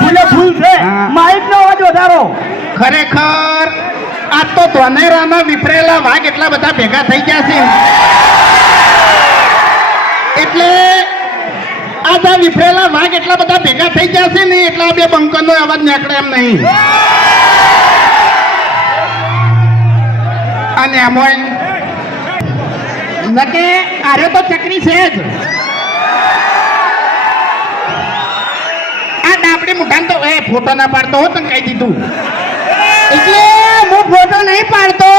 ફૂલે ફૂલ છે. માઇક નો અવાજ વધારો. ખરેખર આ તો ધોનેરામાં વિફરેલા વાઘ એટલા બધા ભેગા થઈ ગયા છે. એટલે આ બધા વિફરેલા વાઘ એટલા બધા ભેગા થઈ ગયા છે ને એટલા બે બંકરનો અવાજ નીકળે એમ નહીં. અને એમાં નકે આર્યો તો ચકરી છે જ. આ ડાબડી મુઠાન તો એ ફોટો ના પાડતો હો તને કહી દીધું. એટલે હું ફોટો નહીં પાડતો.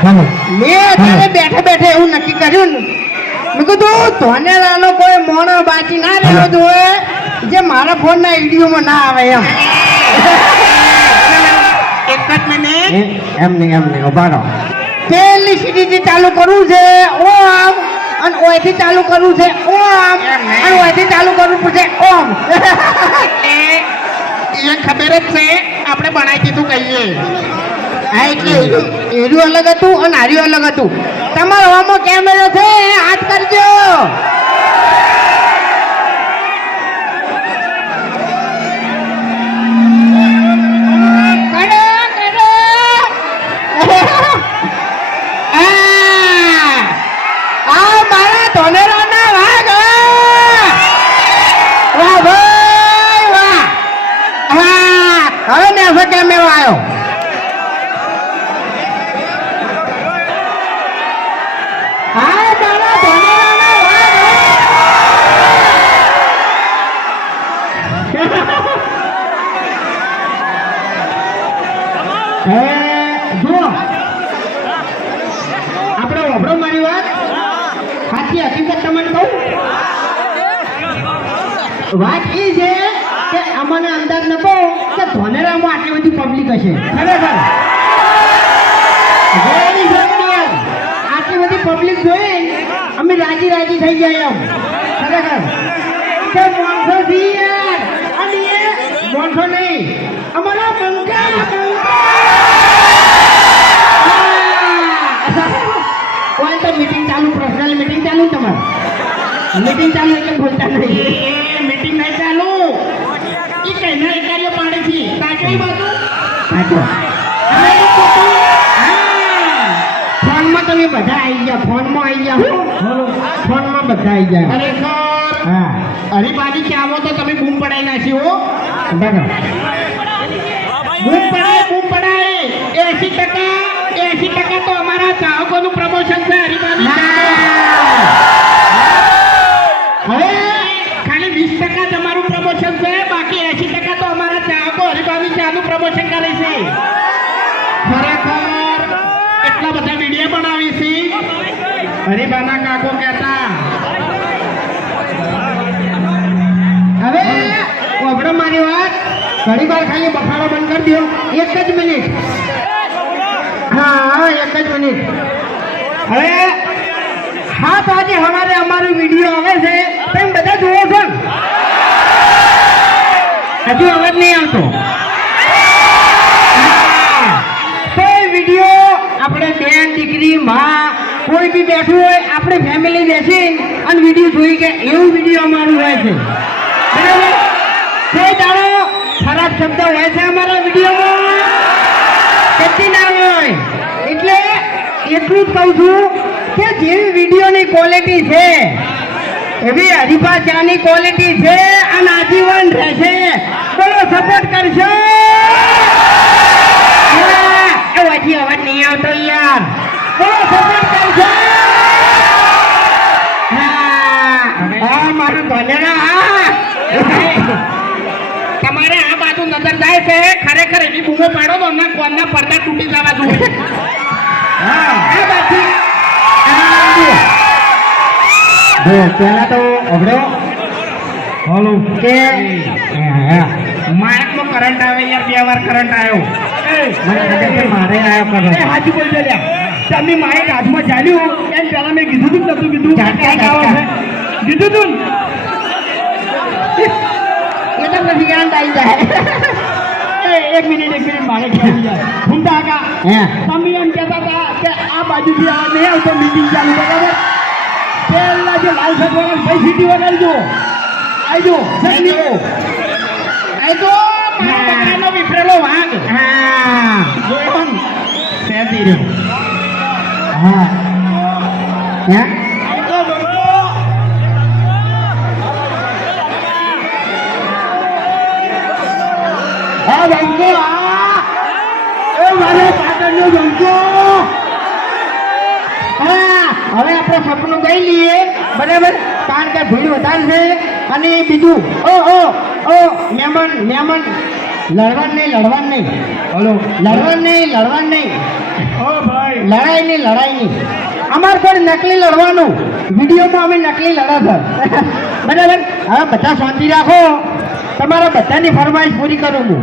પણ મેં અત્યારે બેઠે બેઠે એવું નક્કી કર્યું ને. મેં કીધું ધોનેલાનો કોઈ મોણો બાકી ના રહ્યો જોઈએ જે મારા ફોનના વિડીયોમાં ના આવે એમ. એક જ મિનિટ. એમ નહીં એમ નહીં ઊભા રહો. પહેલી સીડીથી ચાલુ કરવું છે. ઓયથી ચાલુ કરવું છે ઓમ. અને અહીંથી ચાલુ કરવું પડશે ઓમ. એ ખબર જ છે આપણે બનાવી દીધું કહીએ. હા એટલે એરું અલગ હતું અને આર્યું અલગ હતું. તમારો આમાં કેમેરો છે હાથ કરજો કરો કરો આ આ મારા ધોનેરાના વાઘ વાહ ભાઈ વાહ હા હવે કેમ એવો આવ્યો જુઓ. આપણે ઓભળો મારી વાત? સાચી હકીકત તમને કહું? વાત એ છે કે અમને અંદાજ નતો કે ધોનેરામાં આટલી બધી પબ્લિક હશે. ખરેખર. આટલી બધી પબ્લિક જોઈ અમે રાજી રાજી થઈ ગયા એમ. ખરેખર. કે માણસો યાર અને એ માણસો નહીં. અમારા બંકા કોઈ તો મીટિંગ ચાલુ પર્સનલ મીટિંગ ચાલુ તમારે. મીટિંગ ચાલુ એટલે બોલતા નહીં. મીટિંગ નહીં ચાલુ. એ કઈના એકારીઓ બાજુ. હા. ફોનમાં તમે બધા આવી ગયા. ફોનમાં આવી ગયા. હું? ફોનમાં બધા આવી ગયા. ખરેખર? હા. હરીબાજી કે આવો તો તમે બૂમ પડાવી નાખી હો? બરાબર. બૂમ પડાય બૂમ પડાય. એસી ટકા એસી ટકા તો અમારા ચાહકોનું પ્રમોશન છે હરીબાજી હરીબાના કાકો કહેતા. હવે ઓબડો મારી વાત. ઘણી વાર ખાલી બફાડો બંધ કરી દો એક જ મિનિટ. હા, એક જ મિનિટ. હવે હા તો આજે હવારે અમારો વીડિયો આવે છે. તમે બધા જોવો છો હજુ અવાજ નહીં આવતો તો એ વીડિયો આપણે બેન દીકરી માં કોઈ બી બેઠું હોય આપણે ફેમિલી બેસી વીડિયો જોઈ કે એવું વીડિયો અમારું હોય છે. કોઈ દાડો ખરાબ શબ્દ હોય છે અમારા વિડીયોમાં. હોય. એટલે એટલું જ કહું છું કે જેવી વિડીયોની ક્વોલિટી છે, એવી હરીફા ચાની ક્વોલિટી છે અને આજીવન રહેશે બોલો સપોર્ટ કરશો હા, એ વાંચી અવાજ નહીં આવતો યાર બોલો સપોર્ટ કરશો હા હા મારું ધોલેરા હા તમારે આ બાજુ નજર જાય છે ખરેખર એવી બૂમો પાડો તો એમના કોનના પડદા તૂટી જવા જોઈએ. હા. પહેલા તો ઓબડો બોલો કે? માઇકમાં કરંટ આવે યાર બે વાર કરંટ આવ્યો. મારે આવ્યો કરંટ હાજી બોલ લ્યા. તમે માઇક હાથમાં ચાલ્યું. એમ પહેલા મેં કીધું તું નતું કીધું. કીધું તું ને? એ તો પછી યાદ આવી જાય. એક મિનિટ એક મિનિટ મારે ભૂમતા કાકા. તમે એમ કહેતા હતા કે આ બાજુથી અવાજ નહીં આવતો મીટિંગ ચાલુ બરાબર? પહેલા જે લાલ શર્ટ વાળા ભાઈ સીટી વગાડજો. આવજો જલ્દી આ તો મારા વિફરેલો વાઘ. હા. જોયો ને? હા. હે? હવે આપણે સપનું ગઈ લઈએ. બરાબર? કારણ કે ભીડ વધારે છે. અને બીજું ઓ ઓ ઓ મહેમાન મહેમાન લડવાનું નહીં લડવાનું નહીં. હલો. લડવાનું નહીં લડવાનું નહીં. ઓ ભાઈ. લડાઈ નહીં લડાઈ નહીં. અમારે પણ નકલી લડવાનું. વિડીયોમાં અમે નકલી લડા સર બરાબર? હવે બધા શાંતિ રાખો. તમારા બધાની ફરમાઈશ પૂરી કરું હું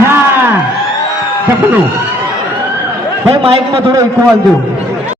હા. સપનું ભાઈ માઇકમાં થોડો ઇકો આવજો